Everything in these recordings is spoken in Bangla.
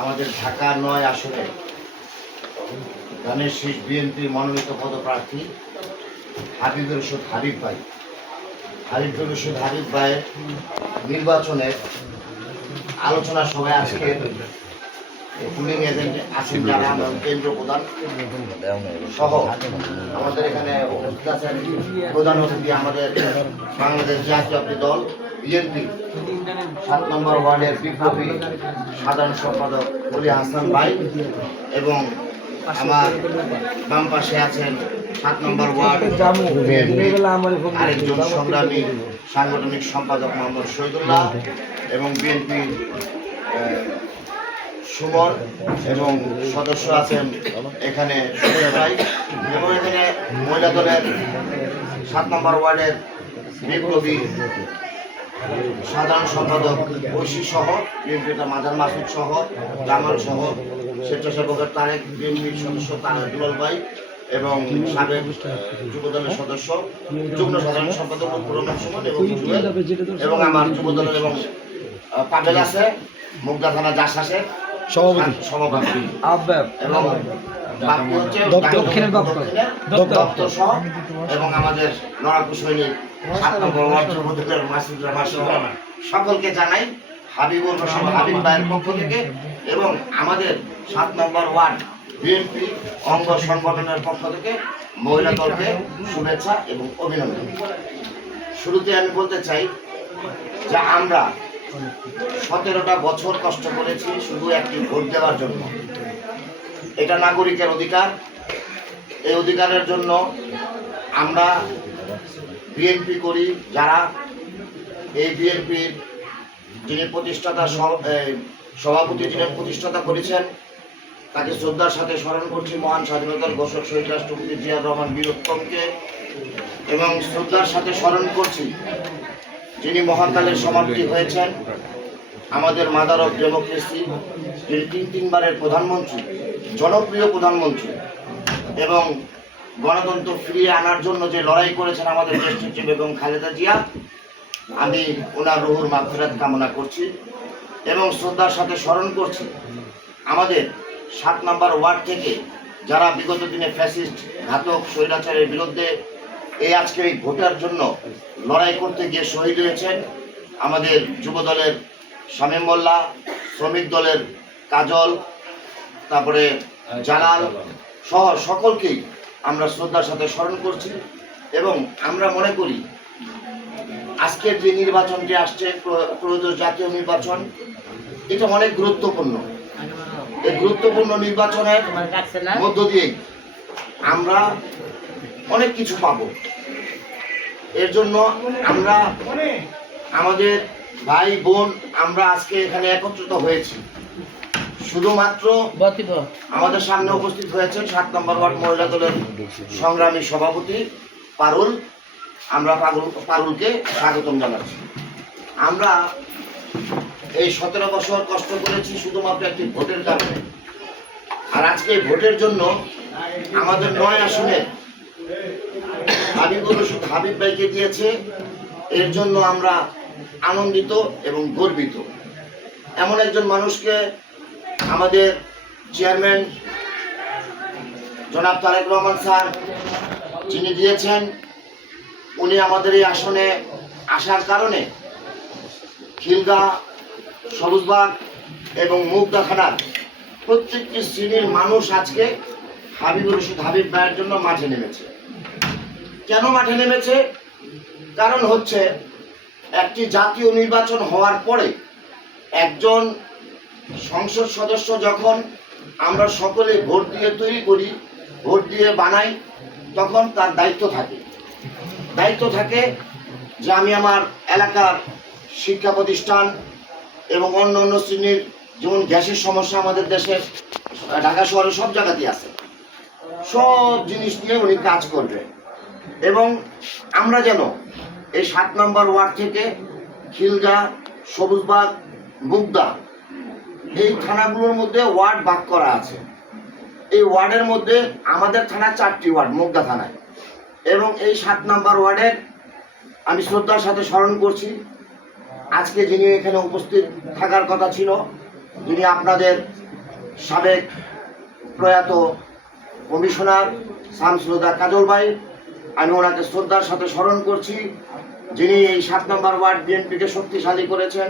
আমাদের ঢাকা ৯ আসনে ধানের শীষ বিএনপি মনোনীত পদপ্রার্থী হাবিবুর রশিদ হাবিব ভাই ভাইয়ের নির্বাচনের আলোচনা সভায় আজকে পুলিং এজেন্ট আছেন যারা কেন্দ্র প্রধান সহ আমাদের এখানে উপস্থিত আছেন প্রধান অতিথি আমাদের বাংলাদেশ জাতীয় দল বিএনপি ৭ নম্বর ওয়ার্ডের বিপ্লবী সাধারণ সম্পাদক অলি হাসান ভাই এবং আমার বাম পাশে আছেন ৭ নম্বর ওয়ার্ড আরেকজন সংগ্রামী সাংগঠনিক সম্পাদক মোহাম্মদ শহীদুল্লাহ এবং বিএনপি সুমন এবং সদস্য আছেন এখানে ভাই এবং এখানে মহিলা দলের ৭ নম্বর ওয়ার্ডের বিপ্লবী সাধারণ সম্পাদক ঐশী সহ বিএনপিটা মাজার মাসুদ সহ জামাল সহ স্বেচ্ছাসেবকের তারেক বিএনপির সদস্য তারেক দুলাল ভাই এবং সাবেক যুবদলের সদস্য যুগ্ম সাধারণ সম্পাদক রহমান সুমন এবং আমার যুবদলের এবং পাবেল আছে মুগদা থানা জাসাসের সভাপতি এবং দক্ষিণের দপ্তর সহ এবং আমাদের লড়াকু সৈনিক ৭ নম্বর ওয়ার্ড যুবদলের মাসুদুর রহমান সকলকে জানাই হাবিবুর রশিদ হাবিব ভাইয়ের পক্ষ থেকে এবং আমাদের ৭ নম্বর ওয়ার্ড বিএনপি অঙ্গ সংগঠনের পক্ষ থেকে মহিলা দলকে শুভেচ্ছা এবং অভিনন্দন। শুরুতে আমি বলতে চাই যে আমরা ১৭টা বছর কষ্ট করেছি শুধু একটি ভোট দেওয়ার জন্য। এটা নাগরিকের অধিকার। এই অধিকারের জন্য আমরা বিএনপি করি। যারা এই বিএনপির যিনি প্রতিষ্ঠাতা সভাপতি যিনি প্রতিষ্ঠাতা করেছেন তাকে শ্রদ্ধার সাথে স্মরণ করছি মহান স্বাধীনতার ঘোষক শহীদ রাষ্ট্রপতি জিয়াউর রহমান বীর উত্তমকে এবং শ্রদ্ধার সাথে স্মরণ করছি যিনি মহাকালের সমাপ্তি হয়েছেন আমাদের মাদার অফ ডেমোক্রেসি যিনি তিনবারের প্রধানমন্ত্রী জনপ্রিয় প্রধানমন্ত্রী এবং গণতন্ত্র ফিরিয়ে আনার জন্য যে লড়াই করেছেন আমাদের দেশনেত্রী বেগম খালেদা জিয়া। আমি ওনার রুহুর মাগফিরাত কামনা করছি এবং শ্রদ্ধার সাথে স্মরণ করছি আমাদের ৭ নম্বর ওয়ার্ড থেকে যারা বিগত দিনে ফ্যাসিস্ট ঘাতক স্বৈরাচারের বিরুদ্ধে এই আজকের এই ভোটের জন্য লড়াই করতে গিয়ে শহীদ হয়েছেন আমাদের যুব দলের শামীম মোল্লা, শ্রমিক দলের কাজল, তারপরে জালাল সহ সকলকেই আমরা শ্রদ্ধার সাথে স্মরণ করছি এবং আমরা মনে করি আজকের যে নির্বাচনটি আসছে ত্রয়োদশ জাতীয় নির্বাচন এটা অনেক গুরুত্বপূর্ণ। এই গুরুত্বপূর্ণ নির্বাচনের মধ্য দিয়ে আমরা অনেক কিছু পাবো। এর জন্য আমরা আমাদের ভাই বোন আমরা আজকে এখানে একত্রিত হয়েছি শুধুমাত্র আমাদের সামনে উপস্থিত হয়েছেন ৭ নম্বর ওয়ার্ড মহিলা দলের সংগ্রামী সভাপতি পারুল। আমরা পারুলকে স্বাগতম জানাচ্ছি। আমরা এই ১৭ বছর কষ্ট করেছি শুধুমাত্র একটি ভোটের কারণে। আর আজকে ভোটের জন্য আমাদের ৯ আসনে হাবিবুর রশিদ হাবিব ভাইকে দিয়েছে। এর জন্য আমরা আনন্দিত এবং গর্বিত। এমন একজন মানুষকে আমাদের চেয়ারম্যান জনাব তারেক রহমান স্যার যিনি দিয়েছেন, উনি আমাদের এই আসনে আসার কারণে খিলগাঁ, সবুজবাগ এবং মুগদা থানার প্রত্যেকটি শ্রেণীর মানুষ আজকে হাবিবুর রশিদ হাবিব ভাইয়ের জন্য মাঠে নেমেছে। কেন মাঠে নেমেছে? কারণ হচ্ছে একটি জাতীয় নির্বাচন হওয়ার পরে একজন সংসদ সদস্য যখন আমরা সকলে ভোট দিয়ে তৈরি করি, ভোট দিয়ে বানাই, তখন তার দায়িত্ব থাকে যে আমি আমার এলাকার শিক্ষা প্রতিষ্ঠান এবং অন্য অন্য শ্রেণীর যেমন গ্যাসের সমস্যা আমাদের দেশে ঢাকা শহরে সব জায়গাতেই আছে, সব জিনিস নিয়ে উনি কাজ করবে এবং আমরা যেন এই ৭ নম্বর ওয়ার্ড থেকে খিলগাঁ, সবুজবাগ, মুগদা এই থানাগুলোর মধ্যে ওয়ার্ড ভাগ করা আছে। এই ওয়ার্ডের মধ্যে আমাদের থানা ৪টি ওয়ার্ড মুগদা থানায় এবং এই ৭ নম্বর ওয়ার্ডের আমি শ্রদ্ধার সাথে স্মরণ করছি আজকে যিনি এখানে উপস্থিত থাকার কথা ছিল, যিনি আপনাদের সাবেক প্রয়াত কমিশনার শামসুল হুদা কাজল ভাই, আমি ওনাকে শ্রদ্ধার সাথে স্মরণ করছি, যিনি এই 7 নম্বর ওয়ার্ড বিএনপিকে শক্তিশালী করেছেন,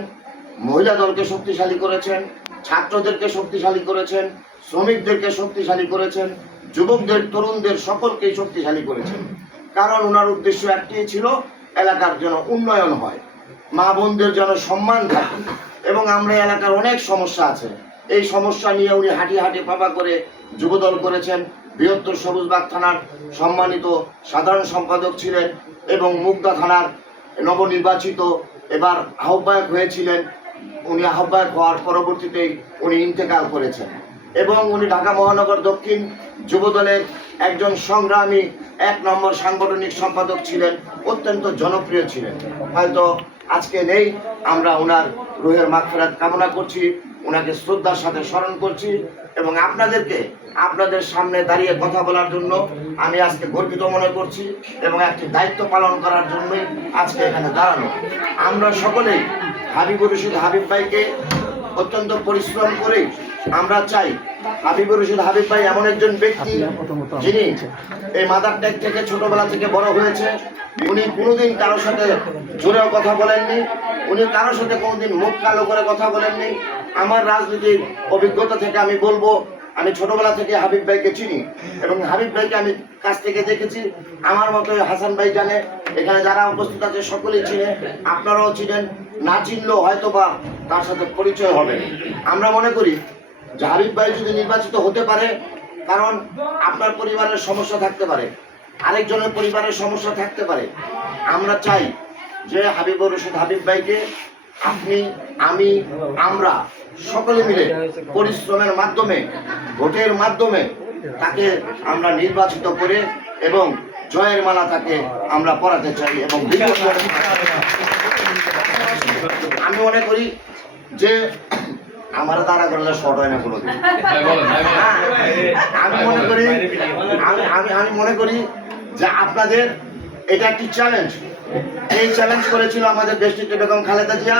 মহিলা দলকে শক্তিশালী করেছেন, ছাত্রদেরকে শক্তিশালী করেছেন, শ্রমিকদেরকে শক্তিশালী করেছেন, যুবকদের, তরুণদের সকলকেই শক্তিশালী করেছেন। কারণ ওনার উদ্দেশ্য একটাই ছিল, এলাকার যেন উন্নয়ন হয়, মা বোনদের যেন সম্মান থাকে। এবং আমরা এলাকার অনেক সমস্যা আছে, এই সমস্যা নিয়ে উনি হাঁটি হাঁটি পাপা করে যুবদল করেছেন, বৃহত্তর সবুজবাগ থানার সম্মানিত সাধারণ সম্পাদক ছিলেন এবং মুগদা থানার নবনির্বাচিত এবার আহ্বায়ক হয়েছিলেন। উনি আহ্বায়ক হওয়ার পরবর্তীতেই উনি ইন্তেকাল করেছেন এবং উনি ঢাকা মহানগর দক্ষিণ যুবদলের একজন সংগ্রামী 1 নম্বর সাংগঠনিক সম্পাদক ছিলেন, অত্যন্ত জনপ্রিয় ছিলেন। হয়তো আজকে নেই, আমরা ওনার রুহের মাগফিরাত কামনা করছি, ওনাকে শ্রদ্ধার সাথে স্মরণ করছি এবং আপনাদেরকে আপনাদের সামনে দাঁড়িয়ে কথা বলার জন্য আমি আজকে গর্বিত মনে করছি এবং একটি দায়িত্ব পালন করার জন্যই আজকে এখানে দাঁড়ানো। আমরা সকলেই হাবিবুর রশিদ হাবিব ভাইকে অত্যন্ত পরিশ্রম করেই আমরা চাই, হাবিবুর রশিদ হাবিব ভাই এমন একজন ব্যক্তি যিনি এই মাদার ট্যাগ থেকে ছোটবেলা থেকে বড় হয়েছে। উনি কোনোদিন কারোর সাথে জোরেও কথা বলেননি, উনি কারোর সাথে কোনোদিন মুখ কালো করে কথা বলেননি। আমার রাজনীতির অভিজ্ঞতা থেকে আমি বলবো, আমি ছোটবেলা থেকে হাবিব ভাইকে চিনি এবং হাবিব ভাইকে আমি কাছ থেকে দেখেছি। আমার মতো হাসান ভাই জানে, এখানে যারা উপস্থিত আছে সকলেই চিনে, আপনারাও চিনেন, না চিনলেও হয়তো বা তার সাথে পরিচয় হবে। আমরা মনে করি যে হাবিব ভাই যদি নির্বাচিত হতে পারে, কারণ আপনার পরিবারের সমস্যা থাকতে পারে, আরেকজনের পরিবারের সমস্যা থাকতে পারে। আমরা চাই যে হাবিবুর রশিদ হাবিব ভাইকে আপনি, আমি, আমরা সকলে মিলে পরিশ্রমের মাধ্যমে, ভোটের মাধ্যমে তাকে আমরা নির্বাচিত করে এবং জয়ের মালা তাকে আমরা পরাতে চাই। এবং আমি মনে করি যে আমার দ্বারা করলে শর্ট হয় না কোনোদিন। আমি মনে করি যে আপনাদের এটা একটি চ্যালেঞ্জ। এই চ্যালেঞ্জ করেছিল আমাদের দেশটিতে বেগম খালেদা জিয়া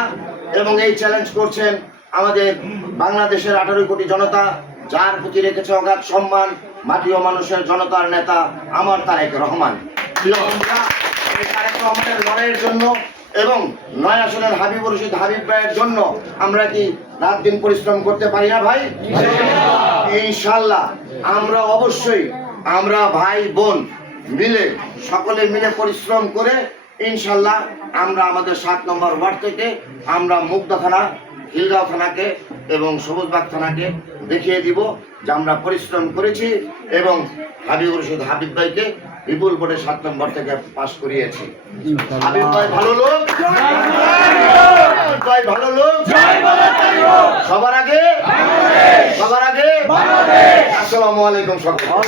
এবং এই চ্যালেঞ্জ করছেন আমাদের বাংলাদেশের 18 কোটি জনতা, যার প্রতি রেখেছে অগাধ সম্মান মাটি ও মানুষের জনতার নেতা আমার তারেক রহমান। তারেক রহমানের লড়াইয়ের জন্য এবং 9 আসনের হাবিবুর রশিদ হাবিব ভাইয়ের জন্য আমরা কি রাত দিন পরিশ্রম করতে পারি না ভাই? ইনশাআল্লাহ আমরা অবশ্যই, আমরা ভাই বোন মিলে, সকলে মিলে পরিশ্রম করে ইনশাআল্লাহ আমরা আমাদের 7 নম্বর ওয়ার্ড থেকে আমরা মুগদা থানা, খিলগাঁও থানাকে এবং সবুজবাগ থানাকে দেখিয়ে দিব যে আমরা পরিশ্রম করেছি এবং হাবিবুর রশিদ হাবিব ভাইকে বিপুল ভোটে 7 নম্বর থেকে পাশ করিয়েছি। হাবিব ভাই ভালো লোক, ভাই ভালো লোক, সবার আগে, আসসালামু আলাইকুম সকল।